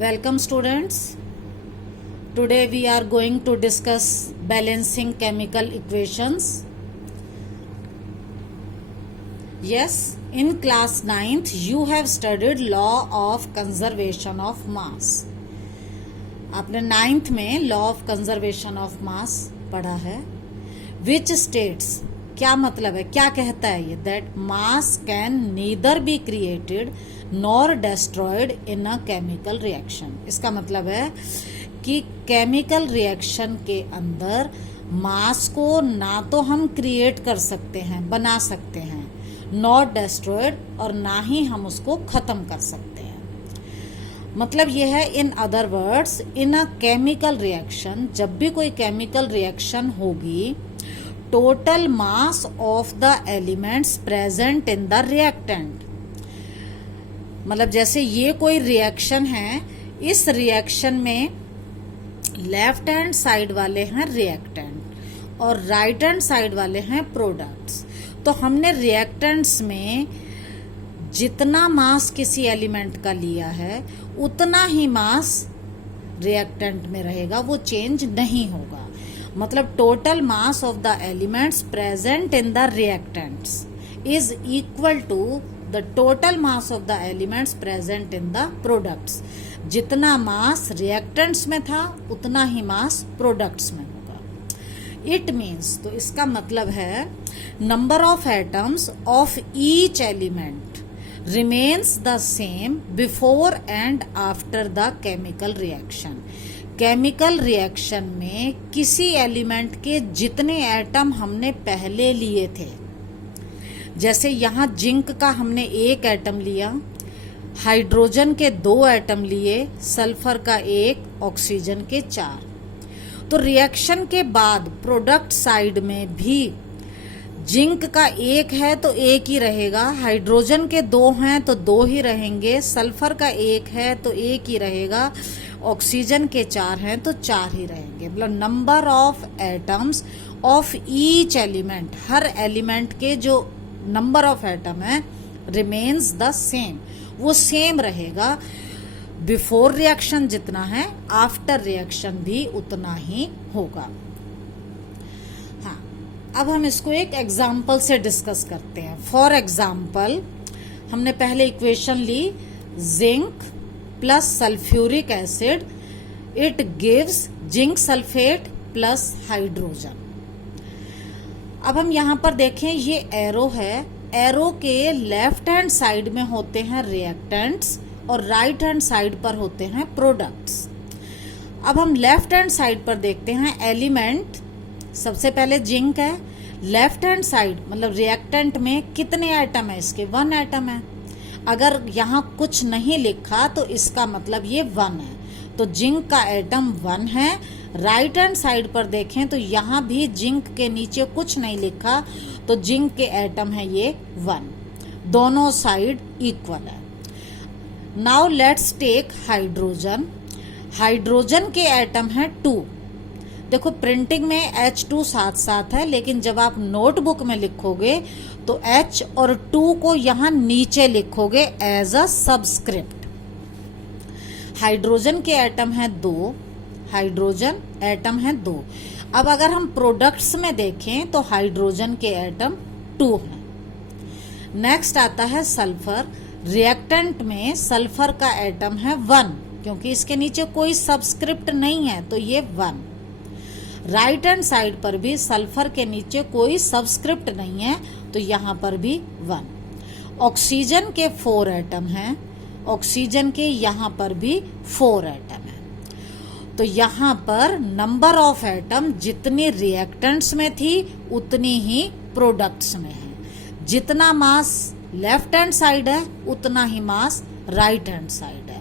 Welcome students. Today we are going to discuss balancing chemical equations. Yes, in class 9th you have studied law of conservation of mass. आपने 9th में law of conservation of mass पढ़ा है. Which states, क्या मतलब है, क्या कहता है ये, that mass can neither be created nor destroyed in a chemical reaction. इसका मतलब है कि केमिकल रिएक्शन के अंदर मास को ना तो हम क्रिएट कर सकते हैं, बना सकते हैं, नॉट डेस्ट्रॉयड, और ना ही हम उसको खत्म कर सकते हैं. मतलब ये है, in other words, in a chemical reaction, जब भी कोई केमिकल रिएक्शन होगी, total mass of the elements present in the reactant, मतलब जैसे ये कोई रिएक्शन है, इस रिएक्शन में लेफ्ट हैंड साइड वाले हैं रिएक्टेंट और राइट हैंड साइड वाले हैं प्रोडक्ट्स. तो हमने रिएक्टेंट्स में जितना मास किसी एलिमेंट का लिया है उतना ही मास रिएक्टेंट में रहेगा, वो चेंज नहीं होगा. मतलब total mass of the elements present in the reactants is equal to the total mass of the elements present in the products. जितना मास रिएक्टेंट्स में था उतना ही मास प्रोडक्ट्स में होगा. इट मीन्स, तो इसका मतलब है, number of atoms of each element remains the same before and after the chemical reaction. Chemical reaction में किसी एलिमेंट के जितने एटम हमने पहले लिए थे, जैसे यहाँ जिंक का हमने एक एटम लिया, हाइड्रोजन के 2 एटम लिए, सल्फर का 1, ऑक्सीजन के 4. तो रिएक्शन के बाद प्रोडक्ट साइड में भी जिंक का 1 है तो 1 ही रहेगा, हाइड्रोजन के 2 हैं तो 2 ही रहेंगे, सल्फर का 1 है तो 1 ही रहेगा, ऑक्सीजन के 4 हैं तो 4 ही रहेंगे. मतलब number of atoms of each element, her element के जो नंबर ऑफ एटम है रिमेन्स द सेम, वो सेम रहेगा. बिफोर रिएक्शन जितना है आफ्टर रिएक्शन भी उतना ही होगा. हाँ, अब हम इसको एक एग्जाम्पल से डिस्कस करते हैं. फॉर एग्जाम्पल, हमने पहले इक्वेशन ली, zinc plus sulphuric acid, it gives zinc sulphate plus hydrogen. अब हम यहां पर देखें, ये एरो है, एरो के लेफ्ट हैंड साइड में होते हैं रिएक्टेंट्स और राइट हैंड साइड पर होते हैं प्रोडक्ट्स. अब हम लेफ्ट हैंड साइड पर देखते हैं एलिमेंट. सबसे पहले जिंक है, लेफ्ट हैंड साइड मतलब रिएक्टेंट में कितने एटम है इसके, 1 एटम है. अगर यहाँ कुछ नहीं लिखा तो इसका मतलब ये 1 है, तो जिंक का एटम 1 है. राइट हैंड साइड पर देखें तो यहाँ भी जिंक के नीचे कुछ नहीं लिखा, तो जिंक के एटम है ये 1. दोनों साइड इक्वल है. Now let's take hydrogen. Hydrogen के एटम है 2. देखो प्रिंटिंग में H2 साथ साथ है, लेकिन जब आप नोटबुक में लिखोगे तो H और 2 को यहाँ नीचे लिखोगे एज अ सबस्क्रिप्ट. हाइड्रोजन के एटम है 2, हाइड्रोजन एटम है 2. अब अगर हम प्रोडक्ट्स में देखें तो हाइड्रोजन के एटम 2 हैं. नेक्स्ट आता है सल्फर. रिएक्टेंट में सल्फर का एटम है 1, क्योंकि इसके नीचे कोई सबस्क्रिप्ट नहीं है तो ये 1. राइट हैंड साइड पर भी सल्फर के नीचे कोई सबस्क्रिप्ट नहीं है तो यहाँ पर भी 1. ऑक्सीजन के 4 एटम हैं, ऑक्सीजन के यहाँ पर भी 4 एटम है. तो यहाँ पर नंबर ऑफ एटम जितनी रिएक्टेंट्स में थी उतनी ही प्रोडक्ट्स में है. जितना मास लेफ्ट हैंड साइड है उतना ही मास राइट हैंड साइड है.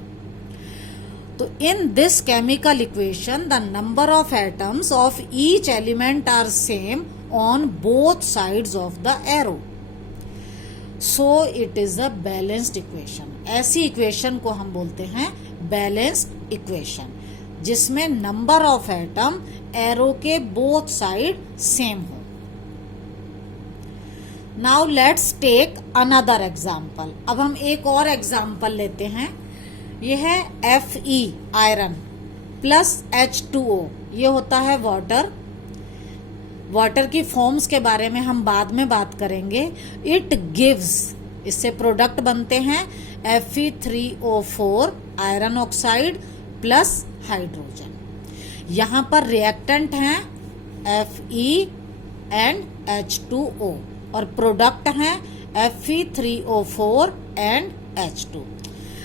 तो in this chemical equation the number of atoms of each element are same on both sides of the arrow. So it is a balanced equation. ऐसी equation को हम बोलते हैं बैलेंस्ड इक्वेशन, जिसमें number of atom arrow के both side same हो. Now let's take another example. अब हम एक और एग्जाम्पल लेते हैं. ये है Fe आयरन प्लस H2O, ये होता है वाटर। वाटर की फॉर्म्स के बारे में हम बाद में बात करेंगे। इट गिव्स, इससे प्रोडक्ट बनते हैं Fe3O4 iron oxide plus hydrogen. यहाँ पर रिएक्टेंट हैं Fe एंड H2O और प्रोडक्ट हैं Fe3O4 एंड H2।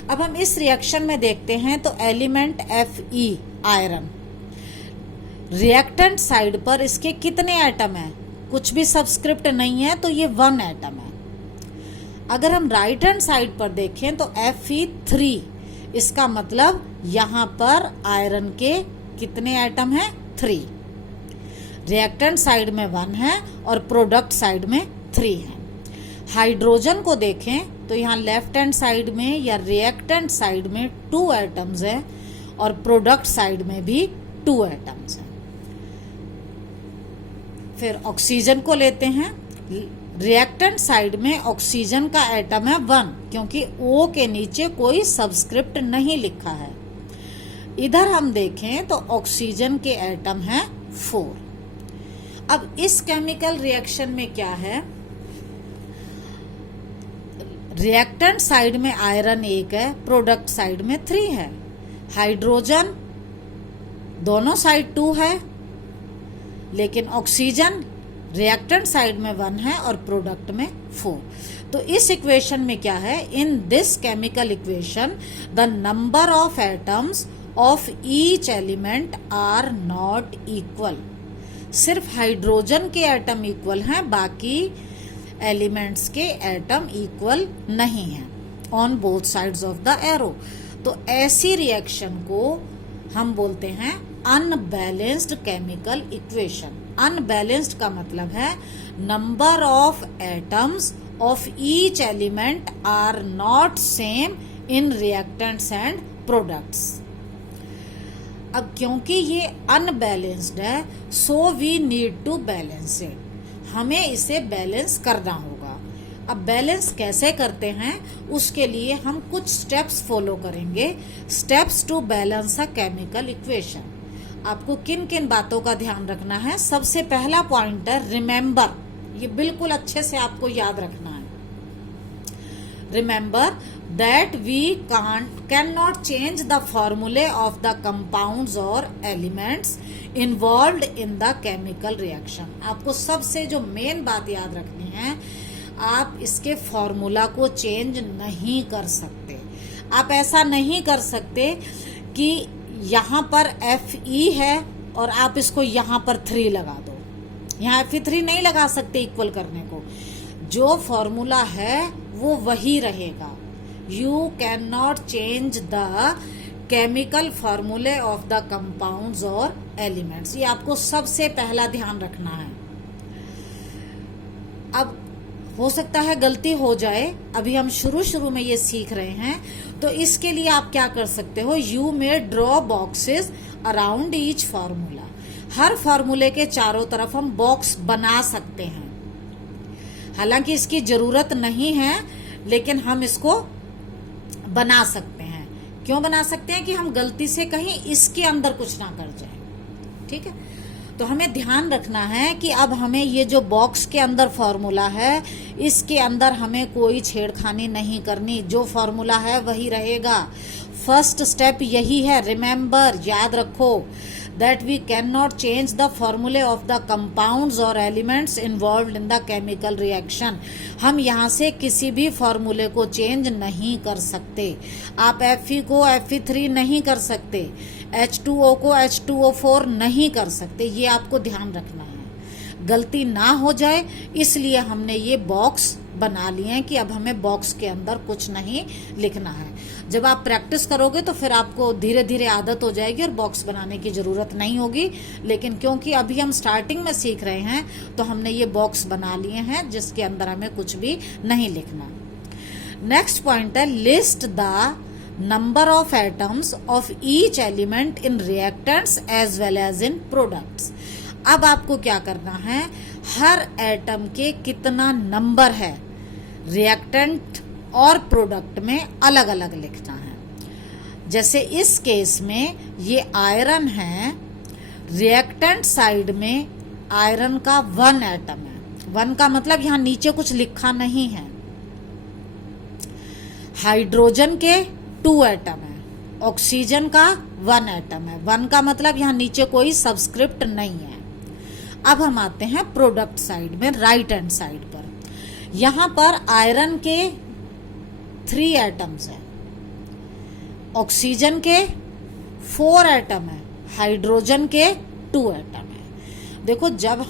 अब हम इस रिएक्शन में देखते हैं तो element Fe iron, reactant side पर इसके कितने एटम हैं? कुछ भी सबस्क्रिप्ट नहीं है तो ये 1 एटम है। अगर हम राइट हैंड साइड पर देखें तो Fe3, इसका मतलब यहां पर आयरन के कितने एटम हैं? 3। रिएक्टेंट साइड में 1 है और प्रोडक्ट साइड में 3 है। हाइड्रोजन को देखें तो यहाँ लेफ्ट हैंड साइड में या रिएक्टेंट साइड में 2 एटम्स है और प्रोडक्ट साइड में भी 2 एटम्स हैं। फिर ऑक्सीजन को लेते हैं। रिएक्टेंट साइड में ऑक्सीजन का एटम है 1, क्योंकि O के नीचे कोई सबस्क्रिप्ट नहीं लिखा है। इधर हम देखें तो ऑक्सीजन के एटम है 4। अब इस केमिकल रिएक्शन में क्या है? रिएक्टेंट साइड में आयरन 1 है, प्रोडक्ट साइड में 3 है। हाइड्रोजन दोनों साइड 2 है, लेकिन ऑक्सीजन रिएक्टेंट साइड में 1 है और प्रोडक्ट में 4। तो इस इक्वेशन में क्या है? In this chemical equation the number of atoms of each element are not equal. सिर्फ हाइड्रोजन के एटम इक्वल हैं, बाकी एलिमेंट्स के एटम इक्वल नहीं हैं on both sides of the arrow. तो ऐसी रिएक्शन को हम बोलते हैं अनबैलेंस्ड केमिकल इक्वेशन। अनबैलेंस्ड का मतलब है number of atoms of each element are not same in reactants and products. अब क्योंकि ये अनबैलेंस्ड है, so we need to balance it. हमें इसे बैलेंस करना होगा। अब बैलेंस कैसे करते हैं, उसके लिए हम कुछ स्टेप्स फॉलो करेंगे। Steps to balance a chemical equation. आपको किन किन बातों का ध्यान रखना है? सबसे पहला पॉइंट है रिमेंबर। ये बिल्कुल अच्छे से आपको याद रखना है। Remember that we cannot change the formulae of the compounds और elements involved in the chemical reaction. आपको सबसे जो मेन बात याद रखनी है, आप इसके फॉर्मूला को चेंज नहीं कर सकते। आप ऐसा नहीं कर सकते कि यहाँ पर Fe है और आप इसको यहाँ पर 3 लगा दो। यहाँ Fe3 नहीं लगा सकते इक्वल करने को। जो फॉर्मूला है वो वही रहेगा। You can not change the chemical फॉर्मूले ऑफ द कंपाउंड्स और एलिमेंट्स। ये आपको सबसे पहला ध्यान रखना है। अब हो सकता है गलती हो जाए, अभी हम शुरू में ये सीख रहे हैं, तो इसके लिए आप क्या कर सकते हो? You may draw boxes around each formula. हर फार्मूले के चारों तरफ हम बॉक्स बना सकते हैं। हालांकि इसकी जरूरत नहीं है, लेकिन हम इसको बना सकते हैं। क्यों बना सकते हैं? कि हम गलती से कहीं इसके अंदर कुछ ना कर जाए। ठीक है, तो हमें ध्यान रखना है कि अब हमें ये जो बॉक्स के अंदर फॉर्मूला है, इसके अंदर हमें कोई छेड़खानी नहीं करनी। जो फॉर्मूला है वही रहेगा। फर्स्ट स्टेप यही है, रिमेंबर, याद रखो, that we cannot change the formulae of the compounds और elements involved in the chemical reaction. हम यहाँ से किसी भी फॉर्मूले को चेंज नहीं कर सकते। आप Fe को Fe3 नहीं कर सकते, H2O को H2O4 नहीं कर सकते। ये आपको ध्यान रखना है, गलती ना हो जाए, इसलिए हमने ये बॉक्स बना लिए हैं कि अब हमें बॉक्स के अंदर कुछ नहीं लिखना है। जब आप प्रैक्टिस करोगे तो फिर आपको धीरे धीरे आदत हो जाएगी और बॉक्स बनाने की जरूरत नहीं होगी। लेकिन क्योंकि अभी हम स्टार्टिंग में सीख रहे हैं, तो हमने ये बॉक्स बना लिए हैं जिसके अंदर हमें कुछ भी नहीं लिखना। नेक्स्ट पॉइंट है list the number of atoms of each element in reactants as well as in products. अब आपको क्या करना है, हर एटम के कितना नंबर है रिएक्टेंट और प्रोडक्ट में अलग अलग लिखना है। जैसे इस केस में ये आयरन है, रिएक्टेंट साइड में आयरन का 1 एटम है। 1 का मतलब यहां नीचे कुछ लिखा नहीं है। हाइड्रोजन के 2 एटम है, ऑक्सीजन का 1 एटम है। 1 का मतलब यहां नीचे कोई सबस्क्रिप्ट नहीं है। अब हम आते हैं प्रोडक्ट साइड में, राइट हैंड साइड पर। यहां पर आयरन के 3 एटम्स हैं, ऑक्सीजन के 4 एटम है, हाइड्रोजन के 2 एटम है। देखो जब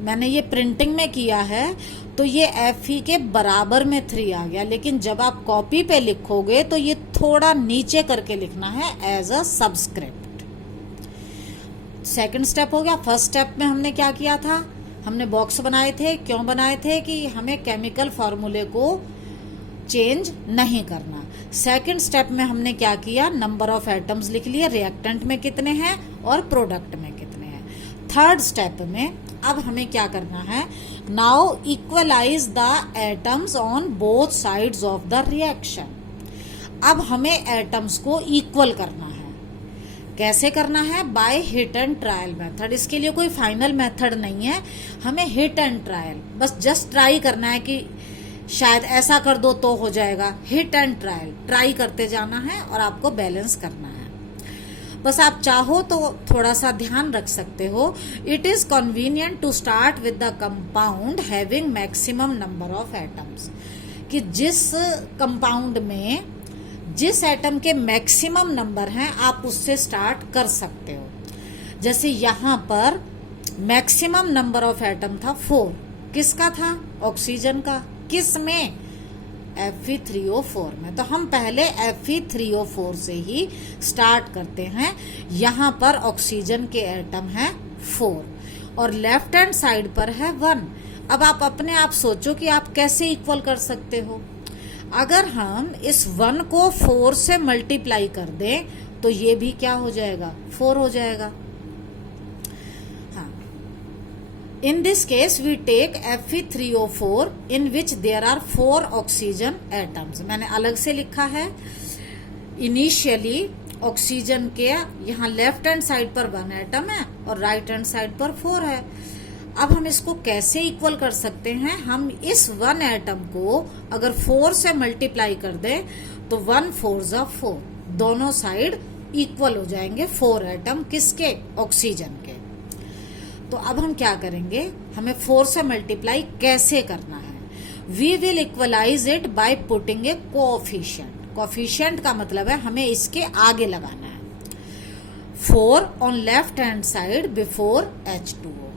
मैंने ये प्रिंटिंग में किया है तो ये Fe के बराबर में 3 आ गया, लेकिन जब आप कॉपी पे लिखोगे तो ये थोड़ा नीचे करके लिखना है as a subscript. Second step हो गया। फर्स्ट स्टेप में हमने क्या किया था, हमने बॉक्स बनाए थे। क्यों बनाए थे? कि हमें केमिकल फॉर्मूले को चेंज नहीं करना। सेकंड स्टेप में हमने क्या किया, नंबर ऑफ एटम्स लिख लिए, रिएक्टेंट में कितने हैं और प्रोडक्ट में कितने हैं। थर्ड स्टेप में अब हमें क्या करना है, now equalise the atoms on both sides of the reaction. अब हमें एटम्स को इक्वल करना है। कैसे करना है? By hit and trial method. इसके लिए कोई फाइनल मेथड नहीं है, हमें हिट एंड ट्रायल, बस जस्ट ट्राई करना है कि शायद ऐसा कर दो तो हो जाएगा। हिट एंड ट्रायल, ट्राई करते जाना है और आपको बैलेंस करना है। बस आप चाहो तो थोड़ा सा ध्यान रख सकते हो। It is convenient to start with the compound having maximum number of atoms, कि जिस कंपाउंड में जिस एटम के मैक्सिमम नंबर हैं आप उससे स्टार्ट कर सकते हो। जैसे यहां पर मैक्सिमम नंबर ऑफ एटम था 4, किसका था? ऑक्सीजन का। किस में? Fe3O4 में। तो हम पहले Fe3O4 से ही स्टार्ट करते हैं। यहां पर ऑक्सीजन के एटम है 4 और लेफ्ट हैंड साइड पर है 1। अब आप अपने आप सोचो कि आप कैसे इक्वल कर सकते हो। अगर हम इस 1 को 4 से मल्टीप्लाई कर दें तो ये भी क्या हो जाएगा? 4 हो जाएगा। In this case we take Fe3O4 in which there are 4 oxygen atoms। मैंने अलग से लिखा है। इनिशियली ऑक्सीजन के यहाँ लेफ्ट हैंड साइड पर 1 एटम है और राइट हैंड साइड पर 4 है। अब हम इसको कैसे इक्वल कर सकते हैं? हम इस 1 एटम को अगर 4 से मल्टीप्लाई कर दें तो 1 4 जा 4, दोनों साइड इक्वल हो जाएंगे। 4 एटम किसके? ऑक्सीजन के। तो अब हम क्या करेंगे, हमें 4 से मल्टीप्लाई कैसे करना है? We will equalise it by putting a coefficient. Coefficient का मतलब है हमें इसके आगे लगाना है। 4 on left hand side before H2O।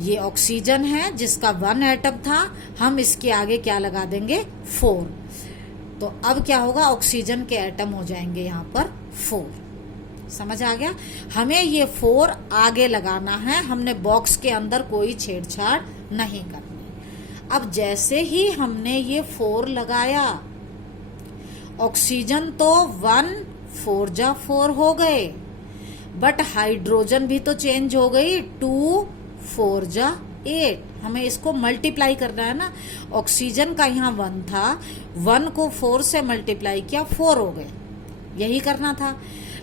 ये ऑक्सीजन है जिसका 1 एटम था, हम इसके आगे क्या लगा देंगे? 4। तो अब क्या होगा? ऑक्सीजन के एटम हो जाएंगे यहाँ पर 4। समझ आ गया? हमें ये 4 आगे लगाना है, हमने बॉक्स के अंदर कोई छेड़छाड़ नहीं करनी। अब जैसे ही हमने ये 4 लगाया, ऑक्सीजन तो 1 4 जा 4 हो गए, बट हाइड्रोजन भी तो चेंज हो गई, 2 4 जा 8। हमें इसको मल्टीप्लाई करना है ना। ऑक्सीजन का यहाँ 1 था, 1 को 4 से मल्टीप्लाई किया, 4 हो गए, यही करना था।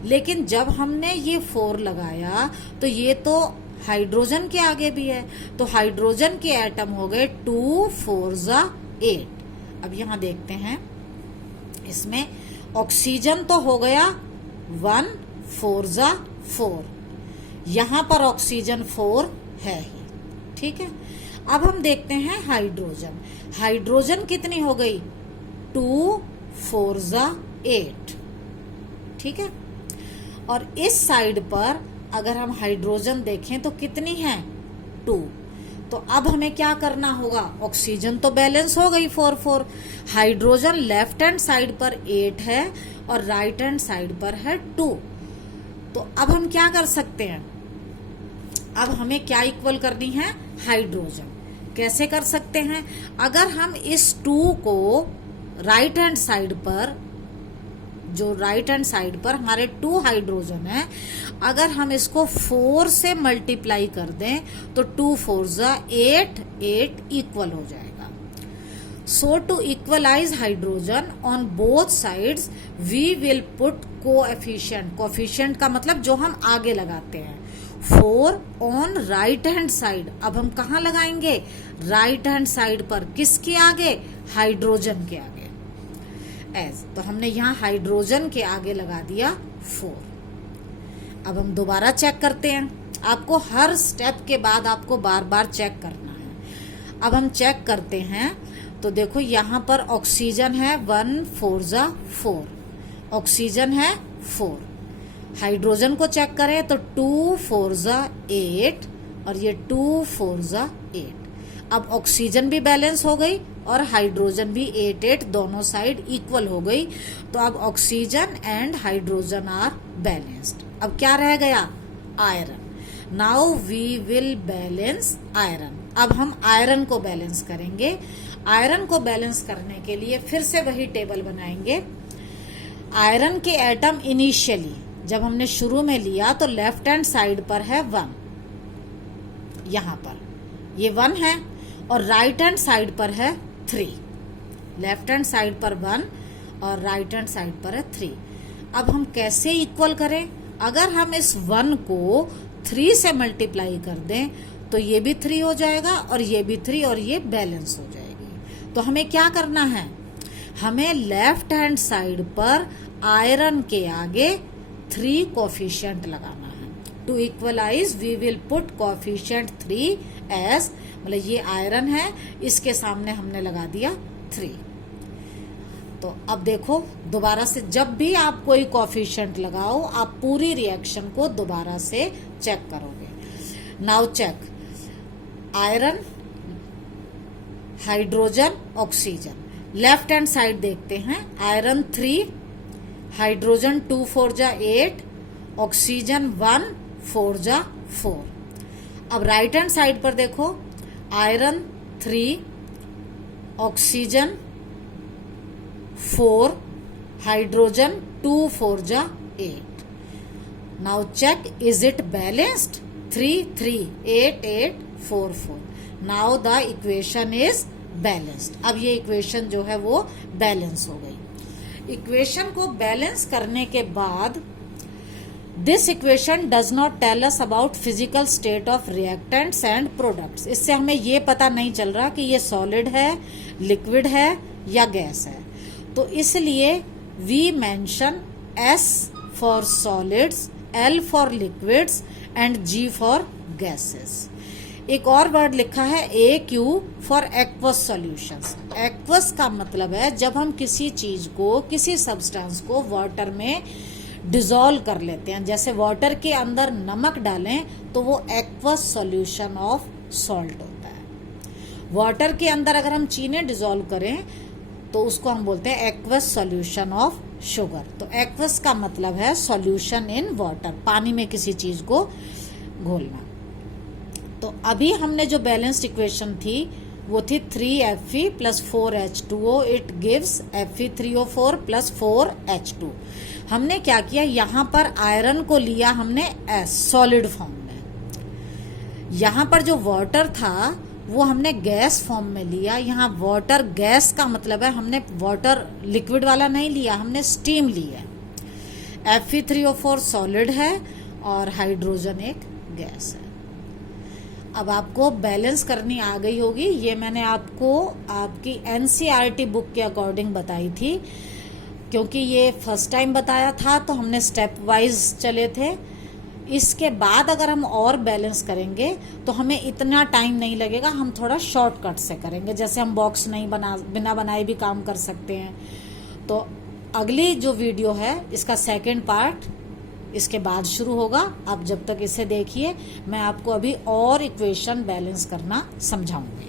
लेकिन जब हमने ये 4 लगाया तो ये तो हाइड्रोजन के आगे भी है, तो हाइड्रोजन के एटम हो गए 2 4 जा 8। अब यहां देखते हैं, इसमें ऑक्सीजन तो हो गया 1 4 जा 4, यहां पर ऑक्सीजन 4 है ही, ठीक है। अब हम देखते हैं हाइड्रोजन। हाइड्रोजन कितनी हो गई? 2 4 जा 8, ठीक है। और इस साइड पर अगर हम हाइड्रोजन देखें तो कितनी है? 2। तो अब हमें क्या करना होगा? ऑक्सीजन तो बैलेंस हो गई 4 4, हाइड्रोजन लेफ्ट हैंड साइड पर 8 है और राइट हैंड साइड पर है 2। तो अब हम क्या कर सकते हैं? अब हमें क्या इक्वल करनी है? हाइड्रोजन। कैसे कर सकते हैं? अगर हम इस 2 को राइट हैंड साइड पर, जो राइट हैंड साइड पर हमारे 2 हाइड्रोजन है, अगर हम इसको 4 से मल्टीप्लाई कर दें तो 2 4 जा 8 8 इक्वल हो जाएगा। So to equalize hydrogen on both sides, we will put coefficient. Coefficient का मतलब जो हम आगे लगाते हैं. 4 on right hand side. अब हम कहाँ लगाएंगे? राइट हैंड साइड पर. किसके आगे? हाइड्रोजन के आगे. एज तो हमने यहाँ हाइड्रोजन के आगे लगा दिया 4. अब हम दोबारा चेक करते हैं. आपको हर स्टेप के बाद आपको बार बार चेक करना है. अब हम चेक करते हैं. तो देखो यहाँ पर ऑक्सीजन है 1 4 जा 4. ऑक्सीजन है 4. हाइड्रोजन को चेक करें तो 2 4 जा 8 और ये 2 4 जा 8. अब ऑक्सीजन भी बैलेंस हो गई और हाइड्रोजन भी 8 8 दोनों साइड इक्वल हो गई. तो अब oxygen and hydrogen are balanced. अब क्या रह गया? Iron. Now we will balance iron. अब हम आयरन को बैलेंस करेंगे. आयरन को बैलेंस करने के लिए फिर से वही टेबल बनाएंगे. आयरन के एटम इनिशियली जब हमने शुरू में लिया तो लेफ्ट हैंड साइड पर है 1. यहां पर ये 1 है और राइट हैंड साइड पर है 3. लेफ्ट हैंड साइड पर 1 और राइट हैंड साइड पर है 3. अब हम कैसे इक्वल करें? अगर हम इस 1 को 3 से मल्टीप्लाई कर दें तो ये भी 3 हो जाएगा और ये भी 3 और ये बैलेंस हो जाएगी. तो हमें क्या करना है? हमें लेफ्ट हैंड साइड पर आयरन के आगे 3 कोफिशिएंट लगाना है. To equalise we will put coefficient 3 as, मतलब ये आयरन है, इसके सामने हमने लगा दिया 3. तो अब देखो दोबारा से जब भी आप कोई कोफिशिएंट लगाओ आप पूरी रिएक्शन को दोबारा से चेक करोगे. Now check. Iron, hydrogen, oxygen. Left hand side देखते हैं. आयरन 3, हाइड्रोजन 2 4 जा 8, ऑक्सीजन 1 4 जा 4. अब राइट हैंड साइड पर देखो. आयरन 3, ऑक्सीजन 4, हाइड्रोजन 2 4 जा 8. Now check, is it balanced? 3 3 8 8 4 4. Now the equation is balanced. अब ये इक्वेशन जो है वो बैलेंस हो गई. इक्वेशन को बैलेंस करने के बाद this equation does not tell us about physical state of reactants and products. इससे हमें ये पता नहीं चल रहा कि ये सॉलिड है, लिक्विड है या गैस है. तो इसलिए we mention S for solids, L for liquids and G for gases. एक और वर्ड लिखा है AQ for aqueous solutions. Aqueous का मतलब है जब हम किसी चीज को, किसी सब्सटेंस को वाटर में डिसॉल्व कर लेते हैं. जैसे वाटर के अंदर नमक डालें तो वो एक्वस सॉल्यूशन ऑफ सॉल्ट होता है. वाटर के अंदर अगर हम चीनी डिसॉल्व करें तो उसको हम बोलते हैं एक्वस सॉल्यूशन ऑफ शुगर. तो एक्वस का मतलब है सॉल्यूशन इन वाटर, पानी में किसी चीज को घोलना. तो अभी हमने जो बैलेंस्ड इक्वेशन थी वो थी 3Fe plus 4H2O. It gives Fe3O4 plus 4H2. हमने क्या किया? यहाँ पर आयरन को लिया हमने एस सॉलिड फॉर्म में. यहाँ पर जो वाटर था वो हमने गैस फॉर्म में लिया. यहाँ वाटर गैस का मतलब है हमने वाटर लिक्विड वाला नहीं लिया, हमने स्टीम लिया. Fe3O4 सॉलिड है और हाइड्रोजन एक गैस है. अब आपको बैलेंस करनी आ गई होगी. ये मैंने आपको आपकी NCERT बुक के अकॉर्डिंग बताई थी, क्योंकि ये फर्स्ट टाइम बताया था तो हमने स्टेप वाइज चले थे. इसके बाद अगर हम और बैलेंस करेंगे तो हमें इतना टाइम नहीं लगेगा, हम थोड़ा शॉर्टकट से करेंगे. जैसे हम बॉक्स नहीं बिना बनाए भी काम कर सकते हैं. तो अगली जो वीडियो है इसका सेकंड पार्ट इसके बाद शुरू होगा. आप जब तक इसे देखिए मैं आपको अभी और इक्वेशन बैलेंस करना समझाऊंगी.